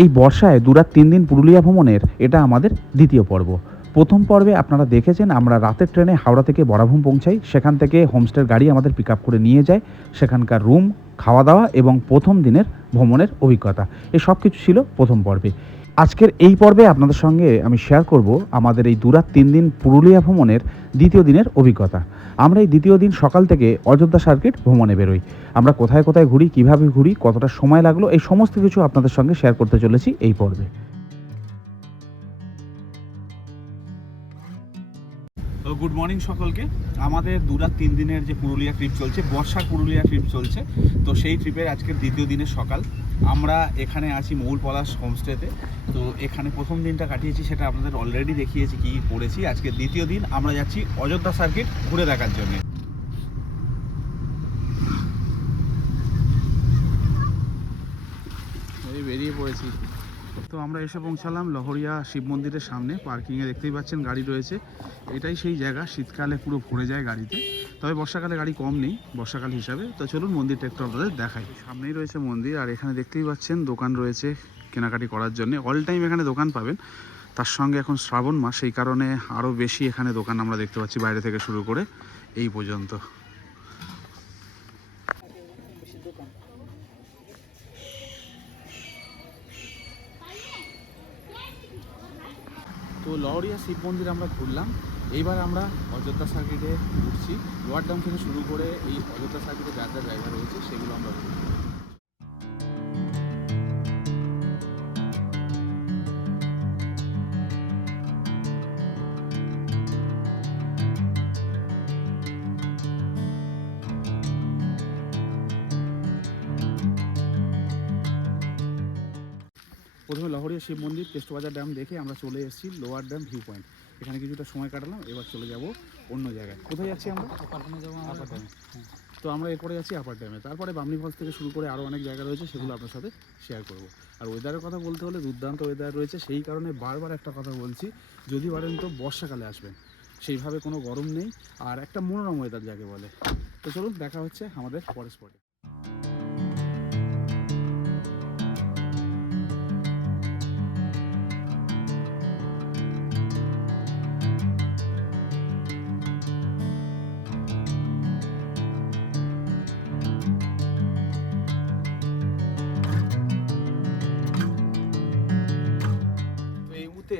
এই বর্ষায় 2 রাত 3 দিন পুরুলিয়া ভ্রমণের এটা আমাদের দ্বিতীয় পর্ব। প্রথম পর্বে আপনারা দেখেছেন আমরা রাতের ট্রেনে হাওড়া থেকে বরাভূম পৌঁছাই, সেখান থেকে হোমস্টের গাড়ি আমাদের পিক আপ করে নিয়ে যায়, সেখানকার রুম, খাওয়া দাওয়া এবং প্রথম দিনের ভ্রমণের অভিজ্ঞতা, এই সব কিছু ছিল প্রথম পর্বে। আজকের এই পর্বে আপনাদের সঙ্গে আমি শেয়ার করব আমাদের এই 2 রাত 3 দিন পুরুলিয়া ভ্রমণের দ্বিতীয় দিনের অভিজ্ঞতা। আমরা এই দ্বিতীয় দিন সকাল থেকে অযোধ্যা সার্কিট ভ্রমণে বেরোই। আমরা কোথায় কোথায় ঘুরি, কিভাবে ঘুরি, কতটা সময় লাগলো, এই সমস্ত কিছু আপনাদের সঙ্গে শেয়ার করতে চলেছি এই পর্বে। গুড মর্নিং সকলকে। আমাদের 2 রাত 3 দিনের যে পুরুলিয়া ট্রিপ চলছে, বর্ষার পুরুলিয়া ট্রিপ চলছে, তো সেই ট্রিপের আজকের দ্বিতীয় দিনের সকাল। আমরা এখানে আছি মৌল পলাশ হোমস্টেতে। তো এখানে প্রথম দিনটা কাটিয়েছি, সেটা আপনাদের অলরেডি দেখিয়েছি কি করেছি। আজকে দ্বিতীয় দিন আমরা যাচ্ছি অযোধ্যা সার্কিট ঘুরে দেখার জন্য। এই বেরিয়ে পড়েছি। তো আমরা এসে পৌঁছালাম লহরিয়া শিব মন্দিরের সামনে। পার্কিংয়ে দেখতেই পাচ্ছেন গাড়ি রয়েছে। এটাই সেই জায়গা, শীতকালে পুরো ভরে যায় গাড়িতে, তবে বর্ষাকালে গাড়ি কম নেই বর্ষাকাল হিসাবে। তো চলুন মন্দিরটা একটু আপনাদের দেখাই। সামনেই রয়েছে মন্দির, আর এখানে দেখতেই পাচ্ছেন দোকান রয়েছে কেনাকাটি করার জন্য। অল টাইম এখানে দোকান পাবেন, তার সঙ্গে এখন শ্রাবণ মাস, সেই কারণে আরও বেশি এখানে দোকান আমরা দেখতে পাচ্ছি, বাইরে থেকে শুরু করে এই পর্যন্ত। তো লহরিয়া শিব মন্দির আমরা ঘুরলাম। এইবার আমরা অযোধ্যা সার্কিটে ঘুরছি। লোয়ার ড্যাম থেকে শুরু করে এই অযোধ্যা সার্কিটে যা যা জায়গা রয়েছে সেগুলো আমরা ঘুরছি। প্রথমে লহরিয়া শিব মন্দির, কেষ্টবাজার ড্যাম দেখে আমরা চলে এসেছি লোয়ার ড্যাম ভিউ পয়েন্ট। এখানে কিছুটা সময় কাটালাম, এবার চলে যাব অন্য জায়গায়। কোথায় যাচ্ছি আমরা? আপার ড্যামে যাবো। আপার ড্যামে। তো আমরা এরপরে যাচ্ছি আপার ড্যামে। তারপরে বামনি ফলস থেকে শুরু করে আরও অনেক জায়গা রয়েছে, সেগুলো আপনার সাথে শেয়ার করব। আর ওয়েদারের কথা বলতে হলে দুর্দান্ত ওয়েদার রয়েছে, সেই কারণে বারবার একটা কথা বলছি, যদি পারেন তো বর্ষাকালে আসবেন, সেইভাবে কোনো গরম নেই, আর একটা মনোরম ওয়েদার যাকে বলে। তো চলুন দেখা হচ্ছে আমাদের পরের স্পটে।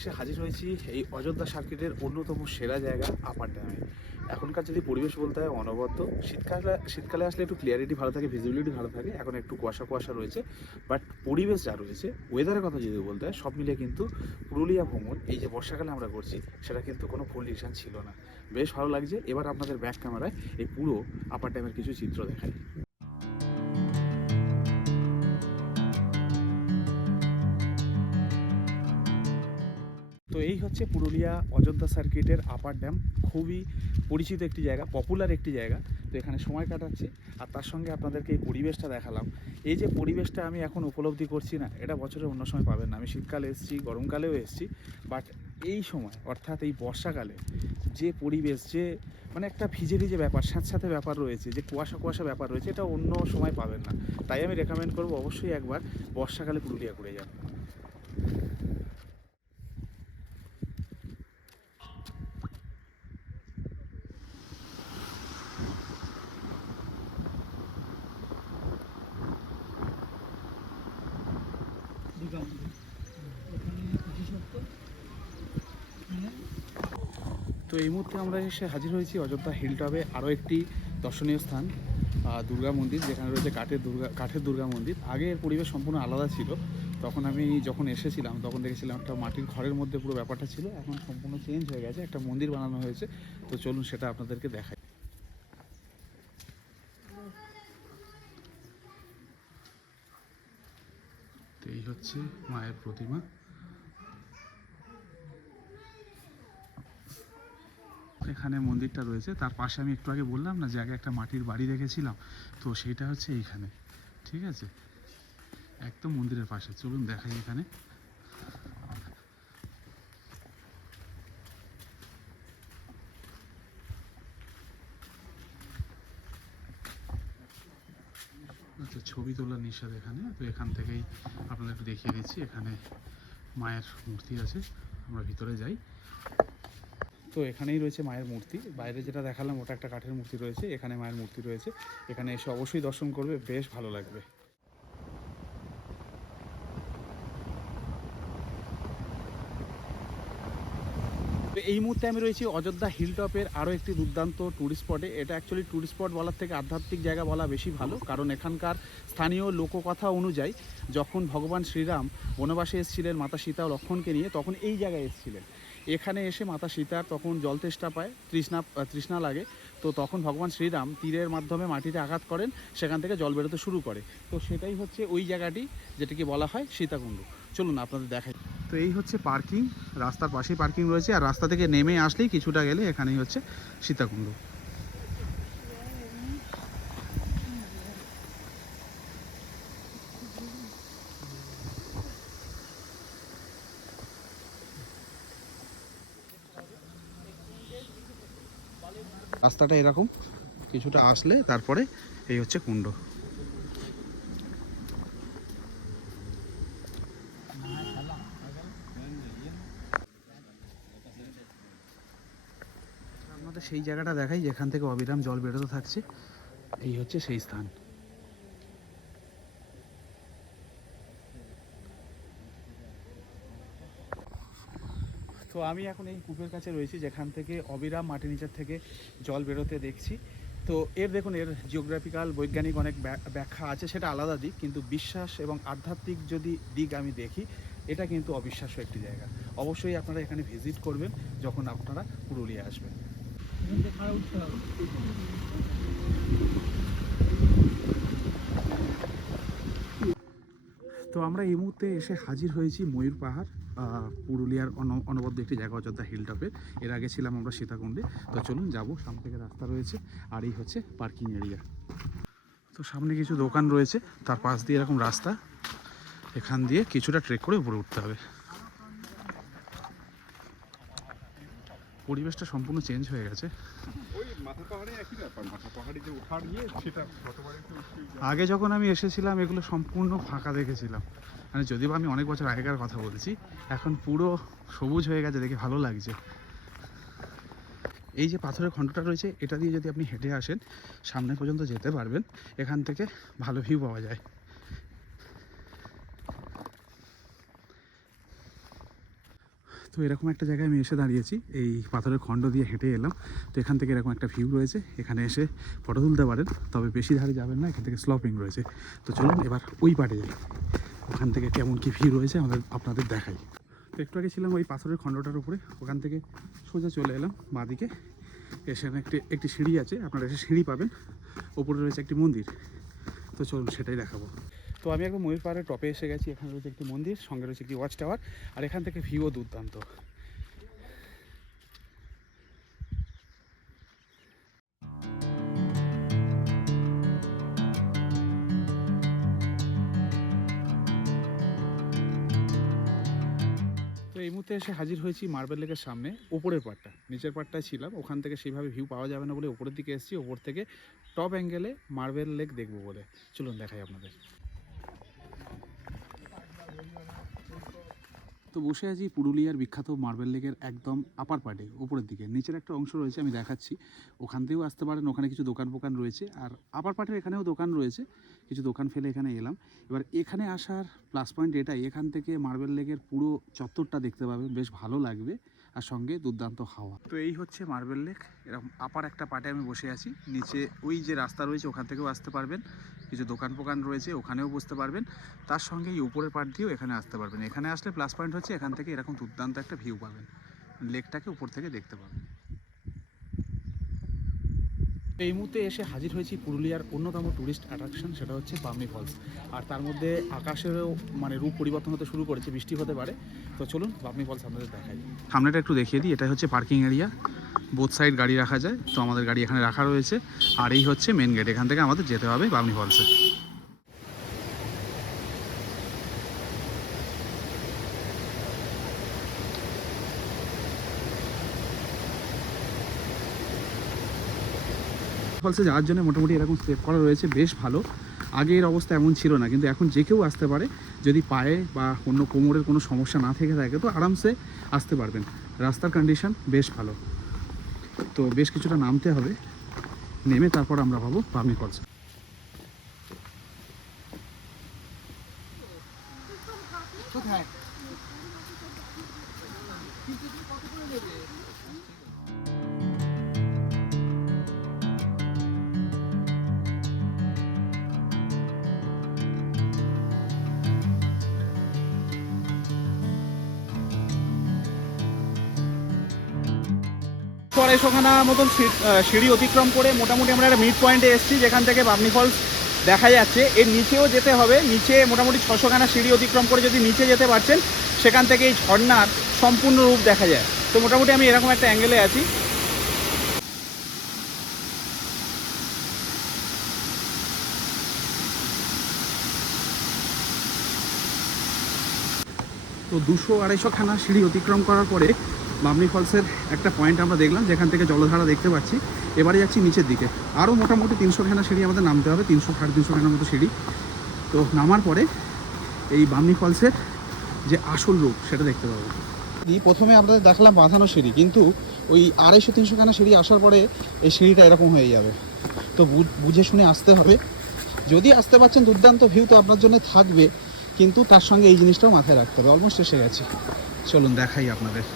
এসে হাজির হয়েছি এই অযোধ্যা সার্কিটের অন্যতম সেরা জায়গা আপার ড্যামে। এখনকার যদি পরিবেশ বলতে হয় অনবদ্য। শীতকালে আসলে একটু ক্লিয়ারিটি ভালো থাকে, ভিজিবিলিটি ভালো থাকে। এখন একটু কুয়াশা কুয়াশা রয়েছে, বাট পরিবেশ যা রয়েছে, ওয়েদারের কথা যদি বলতে হয়, সব মিলিয়ে কিন্তু পুরুলিয়া ভ্রমণ এই যে বর্ষাকালে আমরা করছি, সেটা কিন্তু কোনো কন্ডিশন ছিল না। বেশ ভালো লাগছে। এবার আপনাদের ব্যাক ক্যামেরায় এই পুরো আপার ড্যামের কিছু চিত্র দেখাই। তো এই হচ্ছে পুরুলিয়া অযোধ্যা সার্কিটের আপার ড্যাম। খুবই পরিচিত একটি জায়গা, পপুলার একটি জায়গা। তো এখানে সময় কাটাচ্ছি, আর তার সঙ্গে আপনাদেরকে এই পরিবেশটা দেখালাম। এই যে পরিবেশটা আমি এখন উপলব্ধি করছি না, এটা বছরের অন্য সময় পাবেন না। আমি শীতকালে এসেছি, গরমকালেও এসেছি, বাট এই সময় অর্থাৎ এই বর্ষাকালে যে পরিবেশ, যে মানে একটা ভিজে ভিজে ব্যাপার, স্যাঁতস্যাঁতে ব্যাপার রয়েছে, যে কুয়াশা কুয়াশা ব্যাপার রয়েছে, এটা অন্য সময় পাবেন না। তাই আমি রেকমেন্ড করবো অবশ্যই একবার বর্ষাকালে পুরুলিয়া ঘুরে যান। তো এই মুহূর্তে আমরা এসে হাজির হয়েছি অযোধ্যা হিলটপে, আরও একটি দর্শনীয় স্থান, দুর্গা মন্দির, যেখানে রয়েছে কাঠের দুর্গা মন্দির। আগে এর পরিবেশ সম্পূর্ণ আলাদা ছিল। তখন আমি যখন এসেছিলাম তখন দেখেছিলাম একটা মাটির ঘরের মধ্যে পুরো ব্যাপারটা ছিল। এখন সম্পূর্ণ চেঞ্জ হয়ে গেছে, একটা মন্দির বানানো হয়েছে। তো চলুন সেটা আপনাদেরকে দেখাই। তো এই হচ্ছে মায়ের প্রতিমা। এখানে মন্দিরটা রয়েছে, তার পাশে আমি একটু আগে বললাম না যে আগে একটা মাটির বাড়ি দেখেছিলাম, তো সেইটা হচ্ছে এইখানে। ঠিক আছে, একদম মন্দিরের পাশে। চলুন দেখাই এখানে। আচ্ছা, ছবি ছবি তোলা নিষেধ এখানে, তো এখান থেকেই আপনাদের একটু দেখিয়ে দিচ্ছি। এখানে মায়ের মূর্তি আছে, আমরা ভিতরে যাই। তো এখানেই রয়েছে মায়ের মূর্তি, বাইরে যেটা দেখালাম ওটা একটা কাঠের মূর্তি রয়েছে, এখানে মায়ের মূর্তি রয়েছে। এখানে এসে অবশ্যই দর্শন করবে, বেশ ভালো লাগবে। এই মুহূর্তে আমি রয়েছি অযোধ্যা হিলটপের আরও একটি দুর্দান্ত ট্যুরিস্ট স্পটে। এটা অ্যাকচুয়ালি ট্যুরিস্ট স্পট বলার থেকে আধ্যাত্মিক জায়গা বলা বেশি ভালো, কারণ এখানকার স্থানীয় লোককথা অনুযায়ী যখন ভগবান শ্রীরাম বনবাসে এসেছিলেন মাতা সীতা ও লক্ষ্মণকে নিয়ে, তখন এই জায়গায় এসেছিলেন। এখানে এসে মাতা সীতার তখন জল তেষ্টা পায়, তৃষ্ণা লাগে, তো তখন ভগবান শ্রীরাম তীরের মাধ্যমে মাটিতে আঘাত করেন, সেখান থেকে জল বেরোতে শুরু করে। তো সেটাই হচ্ছে ওই জায়গাটি যেটাকে বলা হয় সীতাকুণ্ড। চলুন আপনাদের দেখাই। তো এই হচ্ছে পার্কিং, রাস্তার পাশেই পার্কিং রয়েছে, আর রাস্তা থেকে নেমে আসলেই কিছুটা গেলে এখানেই হচ্ছে সীতাকুণ্ড। রাস্তাটা এরকম, কিছুটা আসলে তারপরে এই হচ্ছে কুণ্ড। আপনাদের সেই জায়গাটা দেখাই যেখান থেকে অবিরাম জল বেরোতে থাকছে, এই হচ্ছে সেই স্থান। তো আমি এখন এই কূপের কাছে রয়েছি যেখান থেকে অবিরাম মাটির নিচের থেকে জল বেরোতে দেখছি। তো এর দেখুন, এর জিওগ্রাফিক্যাল বৈজ্ঞানিক অনেক ব্যাখ্যা আছে, সেটা আলাদা দিক, কিন্তু বিশ্বাস এবং আধ্যাত্মিক যদি দিক আমি দেখি, এটা কিন্তু অবিশ্বাস্য একটি জায়গা। অবশ্যই আপনারা এখানে ভিজিট করবেন যখন আপনারা পুরুলিয়া আসবেন। তো আমরা এই মুহূর্তে এসে হাজির হয়েছি ময়ূর পাহাড়, পুরুলিয়ার অনবদ্য একটি জায়গা অযোধ্যা হিলটপের। এর আগে ছিলাম আমরা সীতাকুণ্ডে। তো চলুন যাবো, সামনে থেকে রাস্তা রয়েছে, আর এই হচ্ছে পার্কিং এরিয়া। তো সামনে কিছু দোকান রয়েছে, তার পাশ দিয়ে এরকম রাস্তা, এখান দিয়ে কিছুটা ট্রেক করে উপরে উঠতে হবে। পরিবেশটা সম্পূর্ণ চেঞ্জ হয়ে গেছে। আগে যখন আমি এসেছিলাম এগুলো সম্পূর্ণ ফাঁকা দেখেছিলাম, মানে যদিও আমি অনেক বছর আগেকার কথা বলছি, এখন পুরো সবুজ হয়ে গেছে, দেখে ভালো লাগছে। এই যে পাথরের খণ্ডটা রয়েছে, এটা দিয়ে যদি আপনি হেঁটে আসেন সামনে পর্যন্ত যেতে পারবেন, এখান থেকে ভালো ভিউ পাওয়া যায়। তো এরকম একটা জায়গায় আমি এসে দাঁড়িয়েছি, এই পাথরের খণ্ড দিয়ে হেঁটে এলাম। তো এখান থেকে এরকম একটা ভিউ রয়েছে, এখানে এসে ফটো তুলতে পারেন, তবে বেশি ধারে যাবেন না, এখান থেকে স্লপিং রয়েছে। তো চলুন এবার ওই পাড়ে যাই, ওখান থেকে কেমন কী ভিউ রয়েছে আপনাদের দেখাই। তো একটু আগে ছিলাম ওই পাথরের খণ্ডটার উপরে, ওখান থেকে সোজা চলে এলাম বাঁদিকে। এখানে একটি সিঁড়ি আছে, আপনারা এসে সিঁড়ি পাবেন, ওপরে রয়েছে একটি মন্দির। তো চলুন সেটাই দেখাবো। তো আমি একদম ময়ূর পাহাড়ের টপে এসে গেছি, এখানে রয়েছে একটি মন্দির, সঙ্গে রয়েছে একটি ওয়াচ টাওয়ার, আর এখান থেকে ভিউও দুর্দান্ত। তো এই মুহূর্তে এসে হাজির হয়েছি মার্বেল লেকের সামনে, উপরের পাড়টা, নিচের পাড়টায় ছিলাম, ওখান থেকে সেইভাবে ভিউ পাওয়া যাবে না বলে উপরের দিকে এসেছি, ওপর থেকে টপ অ্যাঙ্গেলে মার্বেল লেক দেখবো বলে। চলুন দেখাই আপনাদের। তো বসে আছি পুরুলিয়ার বিখ্যাত মার্বেল লেকের একদম আপার পার্টে, উপরের দিকে। নিচের একটা অংশ রয়েছে, আমি দেখাচ্ছি, ওখান থেকেও আসতে পারেন, ওখানে কিছু দোকান ফোকান রয়েছে, আর আপার পার্টের এখানেও দোকান রয়েছে, কিছু দোকান ফেলে এখানে এলাম। এবার এখানে আসার প্লাস পয়েন্ট এটাই, এখান থেকে মার্বেল লেকের পুরো চত্বরটা দেখতে পাবেন, বেশ ভালো লাগবে, আর সঙ্গে দুর্দান্ত হাওয়া। তো এই হচ্ছে মার্বেল লেক, এরকম আপার একটা পার্টে আমি বসে আছি। নিচে ওই যে রাস্তা রয়েছে ওখান থেকেও আসতে পারবেন, কিছু দোকান ফোকান রয়েছে ওখানেও বসতে পারবেন, তার সঙ্গে এই উপরের পার্ট দিয়েও এখানে আসতে পারবেন। এখানে আসলে প্লাস পয়েন্ট হচ্ছে এখান থেকে এরকম দুর্দান্ত একটা ভিউ পাবেন, লেকটাকে উপর থেকে দেখতে পাবেন। এই মুহূর্তে এসে হাজির হয়েছি পুরুলিয়ার অন্যতম ট্যুরিস্ট অ্যাট্রাকশন, সেটা হচ্ছে বামনি ফলস। আর তার মধ্যে আকাশেরও মানে রূপ পরিবর্তন হতে শুরু করেছে, বৃষ্টি হতে পারে। তো চলুন বামনি ফলস আপনাদের দেখাই। সামনেটা একটু দেখিয়ে দিই, এটা হচ্ছে পার্কিং এরিয়া, বোথ সাইড গাড়ি রাখা যায়, তো আমাদের গাড়ি এখানে রাখা রয়েছে। আর এই হচ্ছে মেন গেট, এখান থেকে আমাদের যেতে হবে বামনি ফলসে। ফলসে যাওয়ার জন্য মোটামুটি এরকম স্টেপ করা রয়েছে, বেশ ভালো। আগে এর অবস্থা এমন ছিল না, কিন্তু এখন যে কেউ আসতে পারে, যদি পায়ে বা অন্য কোমরের কোনো সমস্যা না থেকে থাকে তো আরামসে আসতে পারবেন। রাস্তার কন্ডিশন বেশ ভালো। তো বেশ কিছুটা নামতে হবে, নেমে তারপর আমরা পাবো বামনি ফলস। আড়াইশোখানা মতন সিঁড়ি অতিক্রম করে মোটামুটি আমরা একটা মিড পয়েন্টে এসেছি, যেখান থেকে বামনি ফলস দেখা যাচ্ছে। এর নিচেও যেতে হবে, নিচে মোটামুটি 600খানা সিঁড়ি অতিক্রম করে যদি নিচে যেতে পারছেন, সেখান থেকে এই ঝর্ণার সম্পূর্ণ রূপ দেখা যায়। তো মোটামুটি আমি এরকম একটা অ্যাঙ্গেলে আছি। তো 200-250খানা সিঁড়ি অতিক্রম করার পরে বামনি ফলসের একটা পয়েন্ট আমরা দেখলাম, যেখান থেকে জলধারা দেখতে পাচ্ছি। এবারে যাচ্ছি নিচের দিকে, আরও মোটামুটি 300খানা সিঁড়ি আমাদের নামতে হবে, 300-350খানার মতো সিঁড়ি। তো নামার পরে এই বামনি ফলসের যে আসল রূপ সেটা দেখতে পাবো। প্রথমে আমরা দেখলাম বাঁধানো সিঁড়ি, কিন্তু ওই 250-300খানা সিঁড়ি আসার পরে এই সিঁড়িটা এরকম হয়ে যাবে। তো বুঝে শুনে আসতে হবে। যদি আসতে পারছেন দুর্দান্ত ভিউ তো আপনার জন্য থাকবে, কিন্তু তার সঙ্গে এই জিনিসটাও মাথায় রাখতে হবে। অলমোস্ট এসে গেছি, চলুন দেখাই আপনাদের।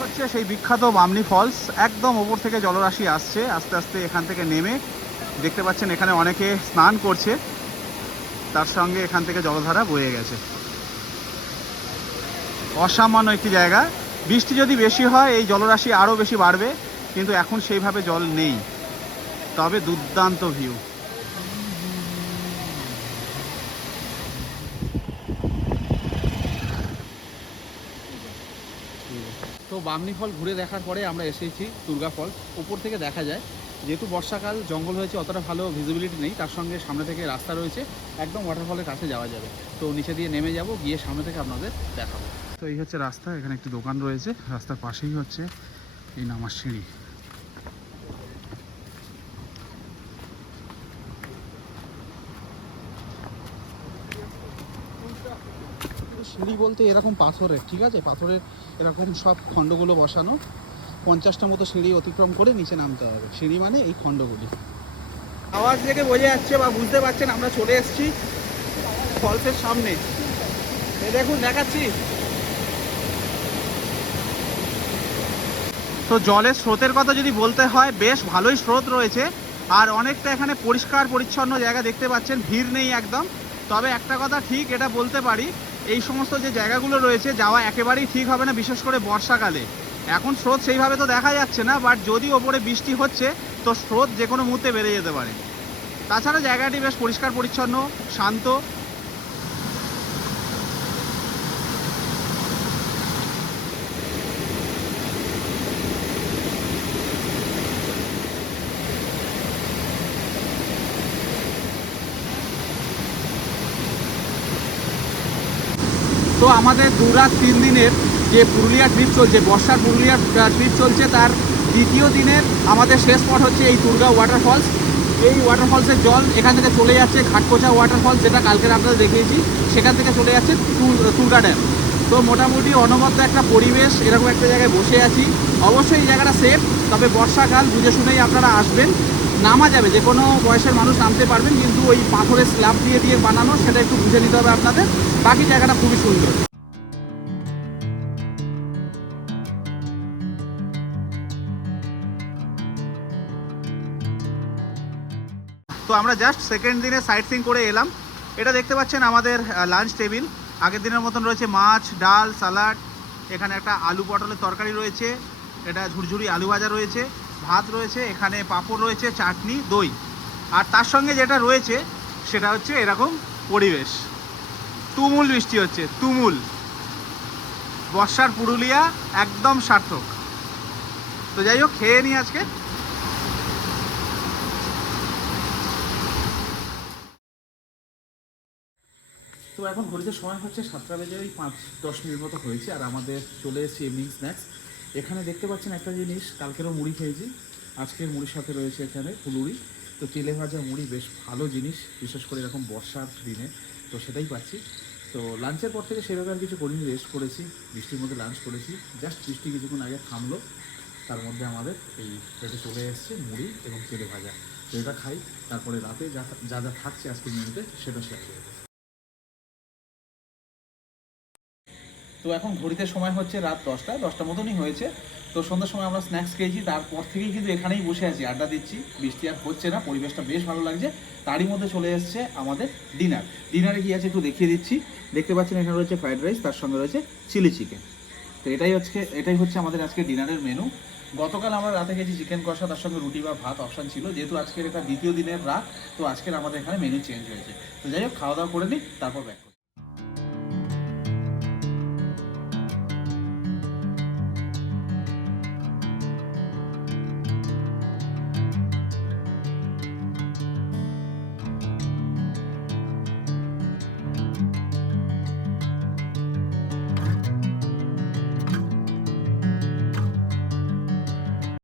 হচ্ছে সেই বিখ্যাত বামনি ফলস, একদম ওপর থেকে জলরাশি আসছে আস্তে আস্তে। এখান থেকে নেমে দেখতে পাচ্ছেন এখানে অনেকে স্নান করছে, তার সঙ্গে এখান থেকে জলধারা বয়ে গেছে। অসামান্য একটি জায়গা। বৃষ্টি যদি বেশি হয় এই জলরাশি আরও বেশি বাড়বে, কিন্তু এখন সেইভাবে জল নেই, তবে দুর্দান্ত ভিউ। তো বামনি ফল ঘুরে দেখার পরে আমরা এসেছি দুর্গা ফলস। উপর থেকে দেখা যায়, যেহেতু বর্ষাকাল জঙ্গল হয়েছে অতটা ভালো ভিজিবিলিটি নেই, তার সঙ্গে সামনে থেকে রাস্তা রয়েছে, একদম ওয়াটারফলের কাছে যাওয়া যাবে। তো নিচে দিয়ে নেমে যাব, গিয়ে সামনে থেকে আপনাদের দেখাবো। তো এই হচ্ছে রাস্তা, এখানে একটি দোকান রয়েছে, রাস্তার পাশেই হচ্ছে এই নামার সিঁড়ি। সিঁড়ি বলতে এরকম পাথরের, ঠিক আছে, পাথরের এরকম সব খণ্ডগুলো বসানো। 50টা মতো সিঁড়ি অতিক্রম করে নিচে নামতে হবে। সিঁড়ি মানে এই খণ্ডগুলি। আওয়াজ থেকে বোঝা যাচ্ছে বা বুঝতে পারছেন আমরা চলে এসেছি ফলসের সামনে। এই দেখুন দেখাচ্ছি। তো জলের স্রোতের কথা যদি বলতে হয়, বেশ ভালোই স্রোত রয়েছে, আর অনেকটা এখানে পরিষ্কার পরিচ্ছন্ন জায়গা দেখতে পাচ্ছেন, ভিড় নেই একদম। তবে একটা কথা ঠিক এটা বলতে পারি, এই সমস্ত যে জায়গাগুলো রয়েছে যাওয়া একেবারেই ঠিক হবে না, বিশেষ করে বর্ষাকালে। এখন স্রোত সেইভাবে তো দেখা যাচ্ছে না, বাট যদি ওপরে বৃষ্টি হচ্ছে তো স্রোত যে কোনো মুহূর্তে বেড়ে যেতে পারে। তাছাড়া জায়গাটি বেশ পরিষ্কার পরিচ্ছন্ন, শান্ত। তো আমাদের 2 রাত 3 দিনের যে পুরুলিয়া ট্রিপ চলছে, বর্ষার পুরুলিয়া ট্রিপ চলছে, তার দ্বিতীয় দিনের আমাদের শেষ স্পট হচ্ছে এই দুর্গা ওয়াটারফলস। এই ওয়াটারফলসের জল এখান থেকে চলে যাচ্ছে ঘাটকোচা ওয়াটারফলস, যেটা কালকের আপনাদের দেখিয়েছি, সেখান থেকে চলে যাচ্ছে তুলগা ড্যাম। তো মোটামুটি অনবদ্য একটা পরিবেশ, এরকম একটা জায়গায় বসে আছি। অবশ্যই এই জায়গাটা সেফ, তবে বর্ষাকাল বুঝে শুনেই আপনারা আসবেন। নামা যাবে, যে কোনো বয়সের মানুষ নামতে পারবেন, কিন্তু ওই পাথরের স্ল্যাব দিয়ে দিয়ে বানানো, সেটা একটু বুঝে নিতে হবে আপনাদের। বাকি জায়গাটা খুবই সুন্দর। তো আমরা জাস্ট সেকেন্ড দিনে সাইট সিইং করে এলাম। এটা দেখতে পাচ্ছেন আমাদের লাঞ্চ টেবিল। আগের দিনের মতন রয়েছে মাছ, ডাল, সালাড, এখানে একটা আলু পটলের তরকারি রয়েছে, এটা ঝুরঝুরি আলু ভাজা রয়েছে, ভাত রয়েছে, এখানে পাঁপড় রয়েছে, চাটনি, দই। আর তার সঙ্গে যেটা রয়েছে সেটা হচ্ছে এরকম পরিবেশ। তুমুল বৃষ্টি হচ্ছে, তুমুল। বর্ষার পুরুলিয়া একদম সার্থক। তো যাই হোক, খেয়ে নিই আজকে। তো এখন ঘড়িতে সময় হচ্ছে 7টা বেজে ওই 5-10 মিনিট মতো হয়েছে, আর আমাদের চলে এসেছে ইভিনিং স্ন্যাক্স। এখানে দেখতে পাচ্ছেন একটা জিনিস, কালকেরও মুড়ি খেয়েছি, আজকের মুড়ির সাথে রয়েছে এখানে ফুলুরি। তো তেলে ভাজা মুড়ি বেশ ভালো জিনিস, বিশেষ করে এরকম বর্ষার দিনে, তো সেটাই পাচ্ছি। তো লাঞ্চের পর থেকে সেভাবে আর কিছু করিনি, রেস্ট করেছি, বৃষ্টির মধ্যে লাঞ্চ করেছি। জাস্ট বৃষ্টি কিছুক্ষণ আগে থামলো, তার মধ্যে আমাদের এই প্লেটে চলে এসছে মুড়ি এবং তেলে ভাজা। তো এটা খাই, তারপরে রাতে যা যা যা থাকছে আজকের মেনুতে সেটা শেয়ার করবো। তো এখন ঘড়িতে সময় হচ্ছে রাত 10টা মতনই হয়েছে। তো সন্ধ্যার সময় আমরা স্ন্যাক্স খেয়েছি, তারপর থেকেই কিন্তু এখানেই বসে আছি, আড্ডা দিচ্ছি। বৃষ্টি আর হচ্ছে না, পরিবেশটা বেশ ভালো লাগছে। তারই মধ্যে চলে এসছে আমাদের ডিনার। ডিনারে কি আছে একটু দেখিয়ে দিচ্ছি। দেখতে পাচ্ছেন এখানে রয়েছে ফ্রাইড রাইস, তার সঙ্গে রয়েছে চিলি চিকেন। তো এটাই হচ্ছে আমাদের আজকে ডিনারের মেনু। গতকাল আমরা রাতে খেয়েছি চিকেন কষা, তার সঙ্গে রুটি বা ভাত অপশান ছিল। যেহেতু আজকের এটা দ্বিতীয় দিনের রাত, তো আজকের আমাদের এখানে মেনু চেঞ্জ হয়েছে। তো যাই হোক, খাওয়া দাওয়া করে নিই, তারপর ব্যাক।